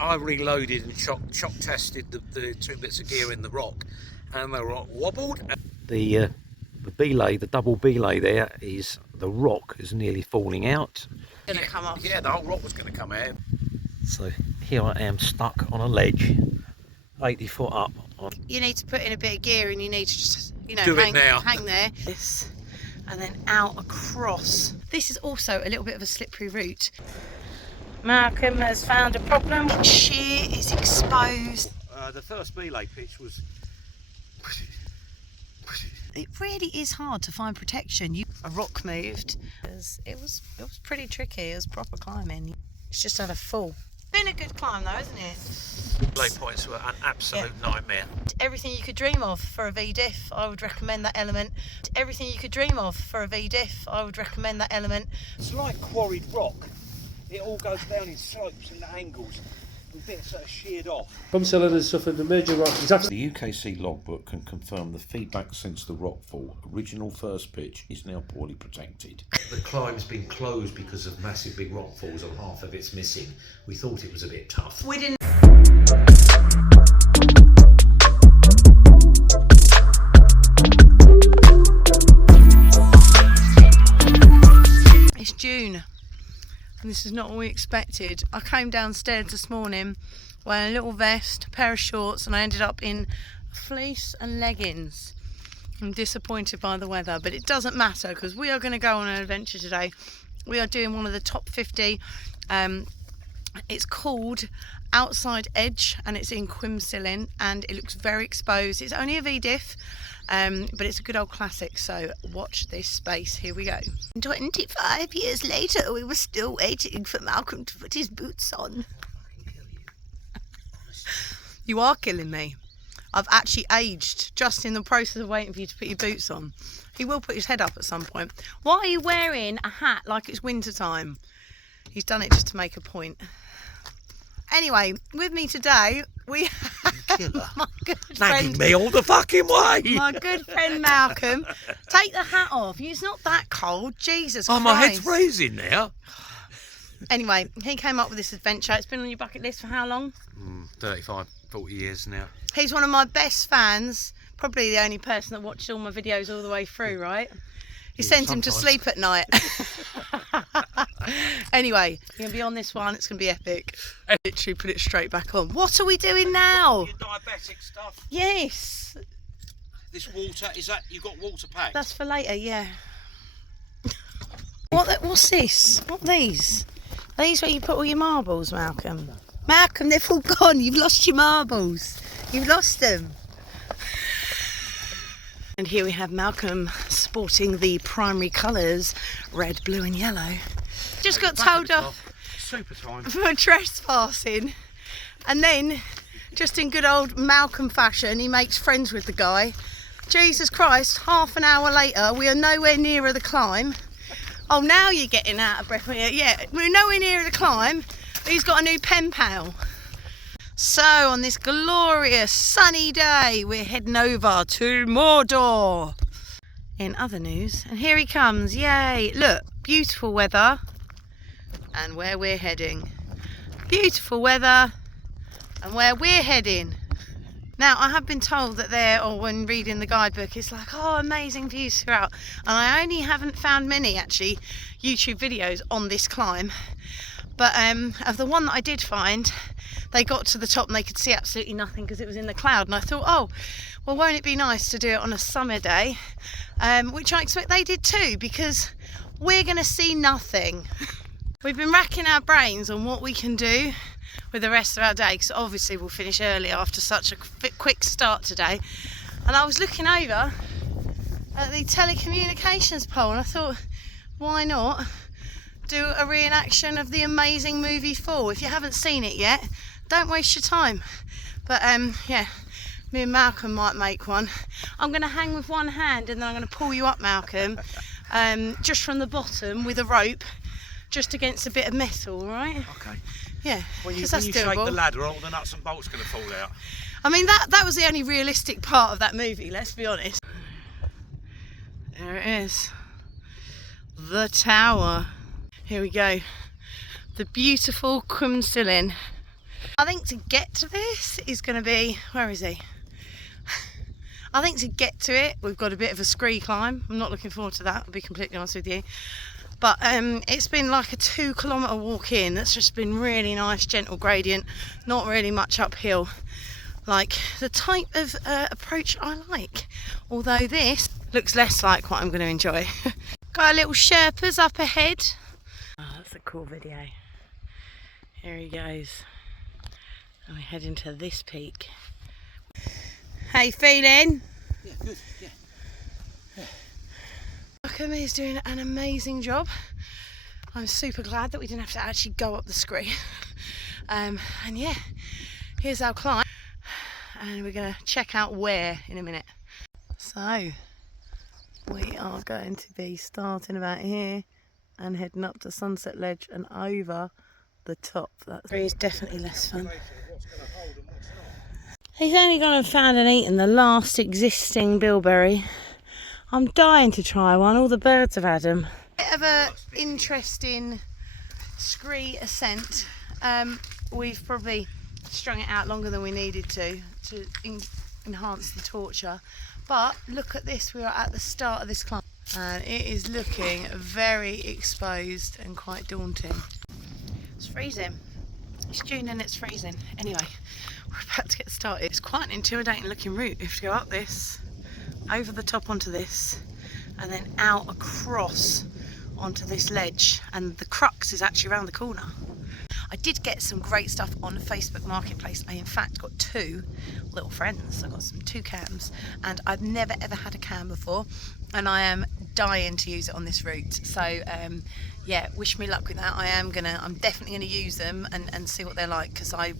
I reloaded and shock tested the 2 bits of gear in the rock, and the rock wobbled. The belay, the double belay there, is the rock is nearly falling out. Gonna come off. Yeah, the whole rock was going to come out. So here I am stuck on a ledge, 80 foot up. You need to put in a bit of gear, and you need to just, you know, hang there. This, and then out across. This is also a little bit of a slippery route. Malcolm has found a problem. Its shear is exposed. The first belay pitch was It really is hard to find protection. A rock moved. It was pretty tricky. It was proper climbing. It's just had a fall. Been a good climb though, isn't it? Low points were an absolute nightmare. Everything you could dream of for a V-diff, I would recommend that element. Everything you could dream of for a V-diff, I would recommend that element. It's like quarried rock. It all goes down in slopes and angles, with bits that are sheared off. Cwm Silyn has suffered a major rock disaster. The UKC logbook can confirm the feedback since the rockfall. Original first pitch is now poorly protected. The climb's been closed because of massive big rockfalls and half of it's missing. We thought it was a bit tough. We didn't. It's June. And this is not what we expected. I came downstairs this morning wearing a little vest, a pair of shorts, and I ended up in fleece and leggings. I'm disappointed by the weather, but it doesn't matter because we are going to go on an adventure today. We are doing one of the top 50. It's called Outside Edge, and it's in Cwm Silyn, and it looks very exposed. It's only a V-diff, but it's a good old classic, so watch this space. Here we go. 25 years later, we were still waiting for Malcolm to put his boots on. You are killing me. I've actually aged just in the process of waiting for you to put your boots on. He will put his head up at some point. Why are you wearing a hat like it's winter time? He's done it just to make a point. Anyway, with me today, we have my good friend... me all the fucking way! My good friend Malcolm. Take the hat off. It's not that cold. Jesus Christ. My head's freezing now. Anyway, he came up with this adventure. It's been on your bucket list for how long? 35, 40 years now. He's one of my best fans. Probably the only person that watches all my videos all the way through, right? He sends him to sleep at night. Anyway, you're going to be on this one. It's going to be epic. Literally put it straight back on. What are we doing now? Your diabetic stuff. Yes. This water, is that, you got water packed? That's for later, yeah. What's this? What are these? Are these where you put all your marbles, Malcolm? Malcolm, they've all gone. You've lost your marbles. You've lost them. And here we have Malcolm sporting the primary colours, red, blue and yellow. Just got told off Super time. for trespassing. And then, just in good old Malcolm fashion, he makes friends with the guy. Jesus Christ, half an hour later, we are nowhere nearer the climb. Oh, now you're getting out of breath. Yeah, we're nowhere nearer the climb. He's got a new pen pal. So, on this glorious sunny day, we're heading over to Mordor. In other news, and here he comes, yay! Look, beautiful weather, and where we're heading. Beautiful weather, and where we're heading. Now, I have been told that when reading the guidebook, it's like, oh, amazing views throughout. And I only haven't found many, actually, YouTube videos on this climb. But of the one that I did find, they got to the top and they could see absolutely nothing because it was in the cloud. And I thought, oh, well, won't it be nice to do it on a summer day? Which I expect they did too, because we're going to see nothing. We've been racking our brains on what we can do with the rest of our day, because obviously we'll finish early after such a quick start today. And I was looking over at the telecommunications pole and I thought, why not do a reenaction of the amazing movie Fall? If you haven't seen it yet, don't waste your time. But yeah, me and Malcolm might make one. I'm going to hang with one hand and then I'm going to pull you up, Malcolm, just from the bottom with a rope, just against a bit of metal, all right? Okay. Yeah, When you that's shake doable. the ladder, all the nuts and bolts going to fall out. I mean, that was the only realistic part of that movie, let's be honest. There it is. The tower. Here we go. The beautiful Cwm Silyn. I think to get to this is going to be, where is he? I think to get to it, we've got a bit of a scree climb. I'm not looking forward to that, I'll be completely honest with you. But it's been like a 2 kilometre walk in. That's just been really nice, gentle gradient, not really much uphill. Like the type of approach I like. Although this looks less like what I'm going to enjoy. Got a little Sherpas up ahead. Oh, that's a cool video. Here he goes. And we head into this peak. How you feeling? Yeah, good. Yeah. Cwm is doing an amazing job. I'm super glad that we didn't have to actually go up the scree. And yeah, here's our climb. And we're going to check out where in a minute. So, we are going to be starting about here and heading up to Sunset Ledge and over the top. That scree is definitely less fun. He's only gone and found and eaten the last existing bilberry. I'm dying to try one, all the birds have had them. Bit of a interesting scree ascent. We've probably strung it out longer than we needed to enhance the torture. But look at this, we are at the start of this climb and it is looking very exposed and quite daunting. It's freezing. It's June and it's freezing. Anyway, we're about to get started. It's quite an intimidating looking route. You have to go up this, over the top onto this, and then out across onto this ledge, and the crux is actually around the corner. I did get some great stuff on Facebook Marketplace. I in fact got 2 little friends. I got some 2 cams and I've never ever had a cam before and I am dying to use it on this route. So yeah, wish me luck with that. I'm definitely gonna use them and see what they're like, because I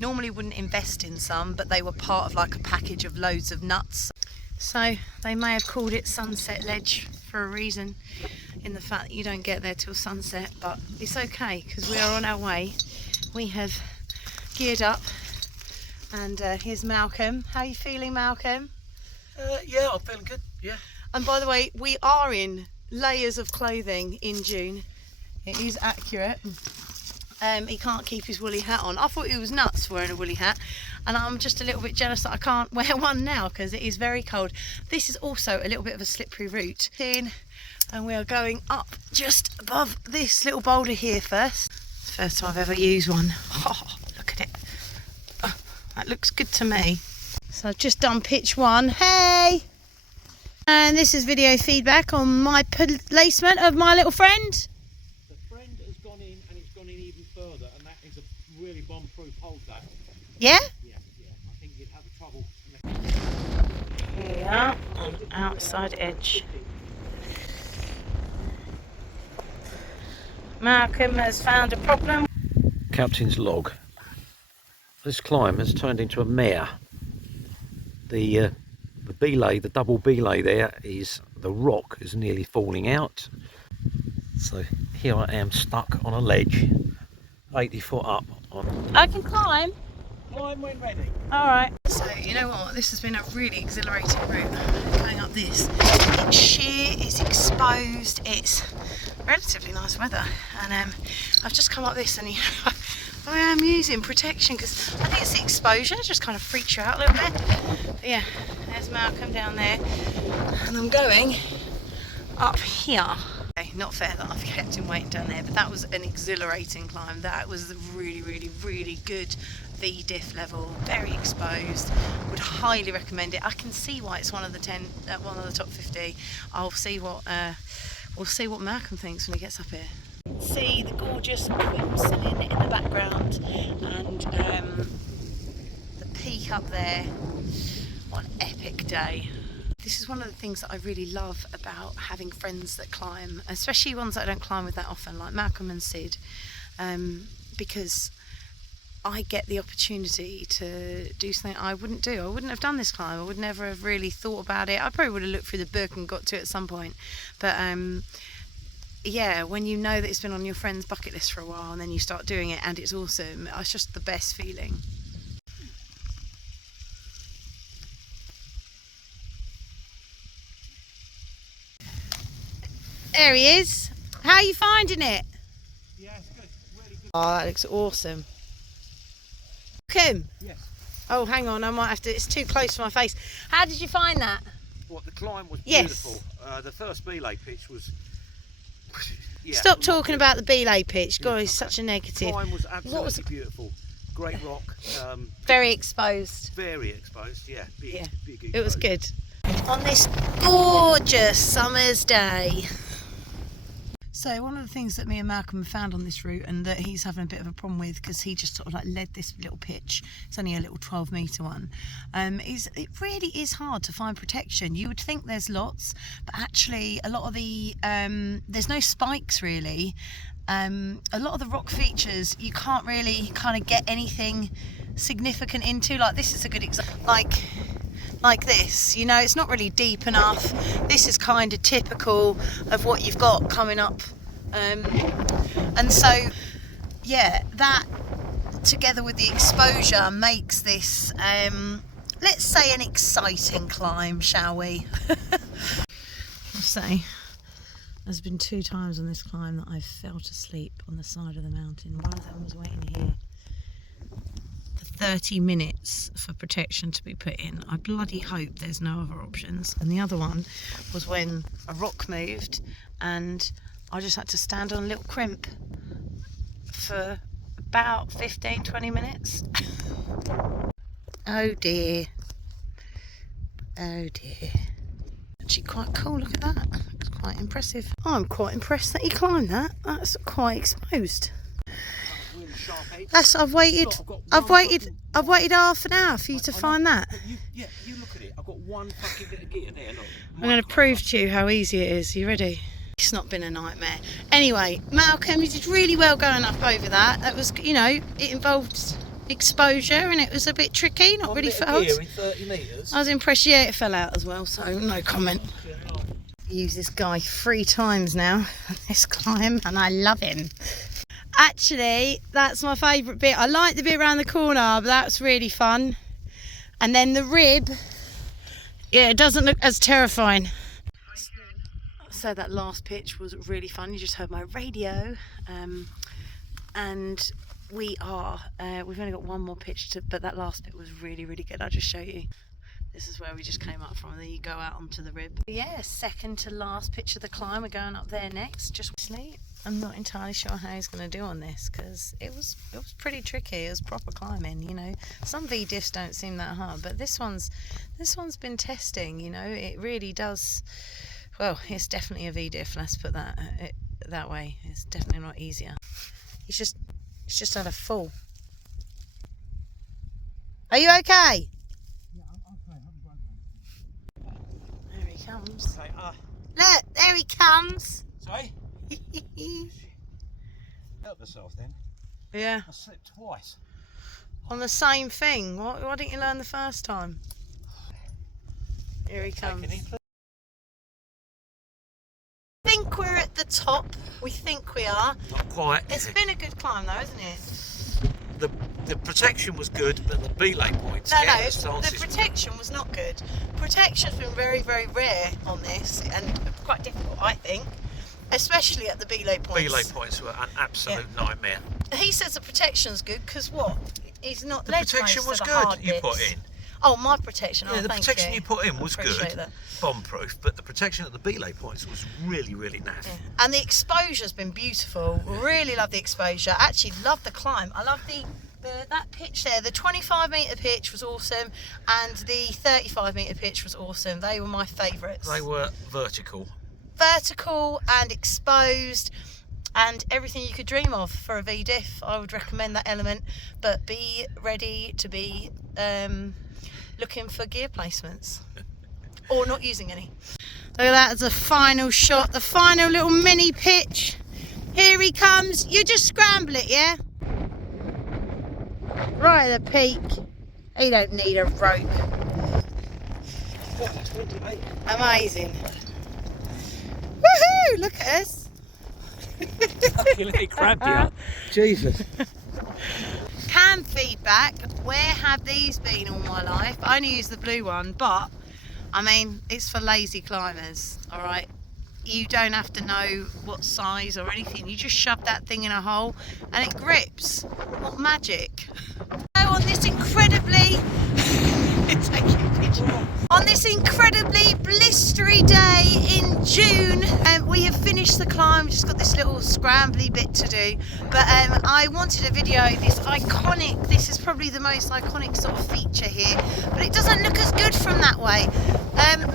normally wouldn't invest in some, but they were part of like a package of loads of nuts. So they may have called it Sunset Ledge for a reason, in the fact that you don't get there till sunset, but it's okay because we are on our way. We have geared up and here's Malcolm. How are you feeling, Malcolm? Yeah, I'm feeling good. Yeah. And by the way, we are in layers of clothing in June. It is accurate. He can't keep his woolly hat on. I thought he was nuts wearing a woolly hat, and I'm just a little bit jealous that I can't wear one now because it is very cold. This is also a little bit of a slippery route. And we are going up just above this little boulder here first. It's the first time I've ever used one. Oh, look at it. Oh, that looks good to me. So I've just done pitch 1. Hey! And this is video feedback on my placement of my little friend. The friend has gone in and it's gone in even further, and that is a really bomb-proof hold, that. Yeah? Yeah. I think you'd have trouble. Here we are on outside edge. Malcolm has found a problem. Captain's log. This climb has turned into a mare. The belay, the double belay there, is the rock is nearly falling out. So here I am stuck on a ledge, 80 foot up. I can climb. Climb when ready. Alright. So you know what, this has been a really exhilarating route, going up this. It's sheer, it's exposed, it's relatively nice weather, and I've just come up this and I am using protection because I think it's the exposure, it just kind of freaks you out a little bit. But yeah, there's Malcolm down there and I'm going up here. Okay, not fair that I've kept him waiting down there, but that was an exhilarating climb. That was a really good V-diff level, very exposed. Would highly recommend it. I can see why it's one of the top 50. I'll see what we'll see what Malcolm thinks when he gets up here. See the gorgeous Cwm Silyn in the background and the peak up there. What an epic day. This is one of the things that I really love about having friends that climb, especially ones that I don't climb with that often, like Malcolm and Sid, because I get the opportunity to do something I wouldn't do. I wouldn't have done this climb. I would never have really thought about it. I probably would have looked through the book and got to it at some point. But yeah, when you know that it's been on your friend's bucket list for a while and then you start doing it and it's awesome, it's just the best feeling. There he is. How are you finding it? Yeah, it's good. Really good. Oh, that looks awesome. Malcolm. Yes. Oh, hang on, I might have to. It's too close to my face. How did you find that? What, the climb was Yes. beautiful. The first belay pitch was. Yeah, Stop not talking good. about the belay pitch. God, Yeah, he's okay. such a negative. Climb was What was absolutely beautiful. Great rock. Very exposed. Very exposed. Yeah. Big. Yeah. Big It was exposed. good. On this gorgeous summer's day. So one of the things that me and Malcolm found on this route, and that he's having a bit of a problem with because he just sort of like led this little pitch, it's only a little 12-metre one, is it really is hard to find protection. You would think there's lots, but actually a lot of the there's no spikes really. A lot of the rock features you can't really kind of get anything significant into. Like this is a good example. Like this, you know, it's not really deep enough. This is kind of typical of what you've got coming up, and so yeah, that together with the exposure makes this let's say an exciting climb, shall we? I'll say there's been 2 times on this climb that I've fell asleep on the side of the mountain. One of them was waiting here 30 minutes for protection to be put in. I bloody hope there's no other options. And the other one was when a rock moved and I just had to stand on a little crimp for about 15-20 minutes. Oh dear. Oh dear. Actually quite cool, look at that. It's quite impressive. I'm quite impressed that he climbed that. That's quite exposed. That's I've waited half an hour for you to find that. You look at it. I've got one fucking bit of gear there. Look. I'm going to prove to you how easy it is. You ready? It's not been a nightmare. Anyway, Malcolm, you did really well going up over that. That was, you know, it involved exposure and it was a bit tricky. Not really felt. Gear in 30 metres. I was impressed. Yeah, it fell out as well. So no comment. Use this guy 3 times now on this climb, and I love him. Actually, that's my favourite bit. I like the bit around the corner, but that's really fun. And then the rib, yeah, it doesn't look as terrifying. So that last pitch was really fun. You just heard my radio. And we've only got one more pitch but that last bit was really, really good. I'll just show you. This is where we just came up from, and then you go out onto the rib. Yeah, second to last pitch of the climb. We're going up there next. Just sleep. I'm not entirely sure how he's going to do on this because it was pretty tricky. It was proper climbing, you know. Some V-diffs don't seem that hard, but this one's been testing, you know. It really does. Well, it's definitely a V-diff. Let's put that way. It's definitely not easier. He's just had a fall. Are you okay? There he comes. Okay, Look, there he comes. sorry. Help myself then. Yeah, I slipped twice. on the same thing. Why didn't you learn the first time? Here he comes. I think we're at the top. We think we are. Not quite. It's been a good climb though, isn't it? The protection was good, but the belay points. No, the the protection was not good. Protection's been very, very rare on this and quite difficult, I think. Especially at the belay points. Belay points were an absolute nightmare. He says the protection's good because what? He's not The led protection most was of the good hard you bits. put in. Oh, my protection. Yeah, oh, the thank protection you put in I was appreciate good, that. bomb-proof, but the protection at the belay points was really, really naff. Yeah. And the exposure's been beautiful. Really love the exposure. Actually love the climb. I love that pitch there. The 25-metre pitch was awesome, and the 35-metre pitch was awesome. They were my favourites. They were vertical. Vertical and exposed, and everything you could dream of for a V-diff. I would recommend that element, but be ready to be looking for gear placements or not using any. Look at that as a final shot, the final little mini pitch. Here he comes. You just scramble it, yeah? Right at the peak. He don't need a rope. Amazing. Woohoo! Look at us. Look at crab here. Jesus. Cam feedback, where have these been all my life? I only use the blue one, but I mean, it's for lazy climbers, all right? You don't have to know what size or anything. You just shove that thing in a hole and it grips. What magic. So on this incredible On this incredibly blistery day in June, we have finished the climb. Just got this little scrambly bit to do, but I wanted to video this iconic, this is probably the most iconic sort of feature here, but it doesn't look as good from that way.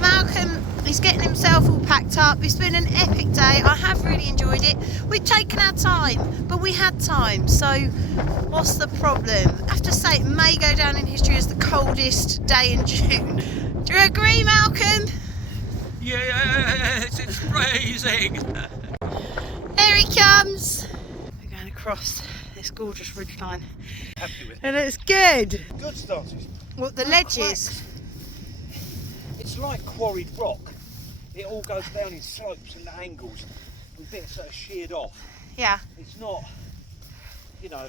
Malcolm is getting himself all packed up. It's been an epic day. I have really enjoyed it. We've taken our time, but we had time, so what's the problem? I have to say it may go down in history as the coldest day in June. Do you agree, Malcolm? Yes, it's freezing. There he comes. We're going across this gorgeous ridgeline. Happy with it. And it's good. Good starters. What, the ledges? It's like quarried rock. It all goes down in slopes and angles with bits that are sheared off. Yeah. It's not, you know.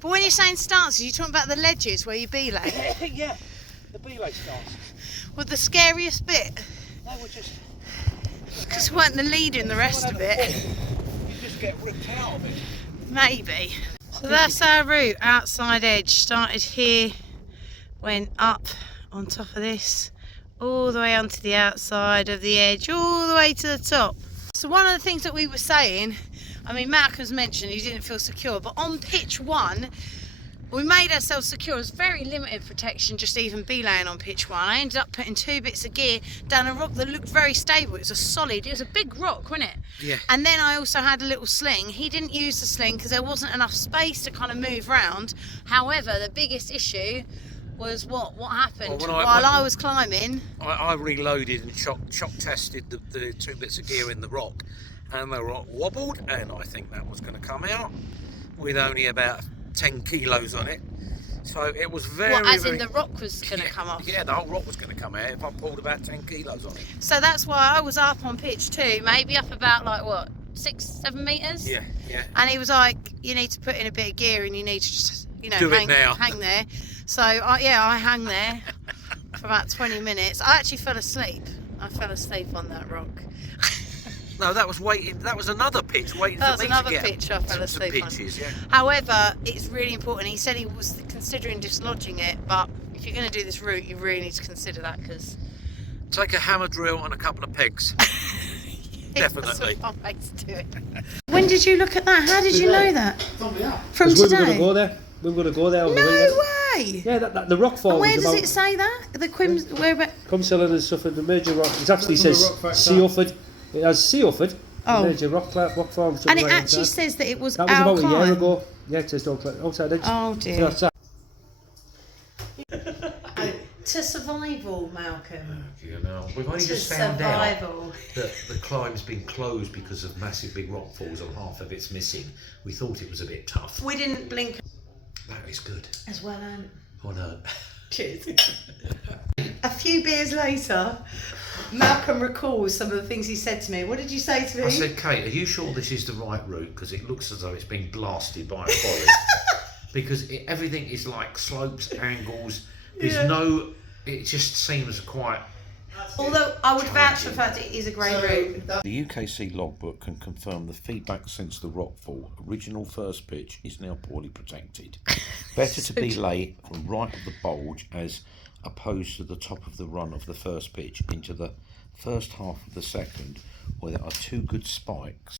But when you're saying stances, you're talking about the ledges where you belay. Yeah, the belay stances. Well, the scariest bit, They were just. because we weren't the lead in the rest of it. You just get ripped out of it. Maybe. So that's our route, outside edge. Started here, went up on top of this, all the way onto the outside of the edge, all the way to the top. So one of the things that we were saying, I mean, Malcolm's mentioned he didn't feel secure, but on pitch 1, we made ourselves secure. It was very limited protection just even belaying on pitch 1. I ended up putting 2 bits of gear down a rock that looked very stable. It was a solid, it was a big rock, wasn't it? Yeah. And then I also had a little sling. He didn't use the sling because there wasn't enough space to kind of move around. However, the biggest issue was what happened Well, while I was climbing. I reloaded and shock tested the 2 bits of gear in the rock, and the rock wobbled, and I think that was going to come out with only about 10 kilos on it. So it was very, What, as very, in the rock was going to come off? Yeah, the whole rock was going to come out if I pulled about 10 kilos on it. So that's why I was up on pitch 2, maybe up about like what, 6-7 metres? Yeah, yeah. And he was like, you need to put in a bit of gear and you need to just, you know, Do it now. hang there. So I hung there for about 20 minutes. I actually fell asleep. I fell asleep on that rock. No, that was waiting. That was another pitch waiting That for was me another to get pitch I fell some asleep on. pitches, yeah. However, it's really important. He said he was considering dislodging it, but if you're going to do this route, you really need to consider that because Take a hammer drill and a couple of pegs. Definitely. that's one way to do it. When did you look at that? How did you know that? From We were today? going to go there. We were going to go there over the No weekend. way! Yeah, the rockfall. And where was does about, it say that? The Cwm, where about? Cwm Silyn has suffered a major rock. It actually says Seaford. It has Seaford. Oh. A major rock form. And it actually says that it was that was our about a climb. year ago. Yeah, it says outside edge. Oh So dear. that's that. To survival, Malcolm. You know, we've only To just found out survival. that the climb's been closed because of massive big rock falls and half of it's missing. We thought it was a bit tough. We didn't blink That is good. as well. Oh no. Cheers. A few beers later, Malcolm recalls some of the things he said to me. What did you say to me? I said, Kate, are you sure this is the right route? Because it looks as though it's been blasted by a quarry. Because everything is like slopes, angles. There's no. It just seems quite. Although I would vouch for the fact it is a great route. The UKC logbook can confirm the feedback since the rockfall. Original first pitch is now poorly protected. Better to belay from right of the bulge as opposed to the top of the run of the first pitch into the first half of the second, where there are 2 good spikes.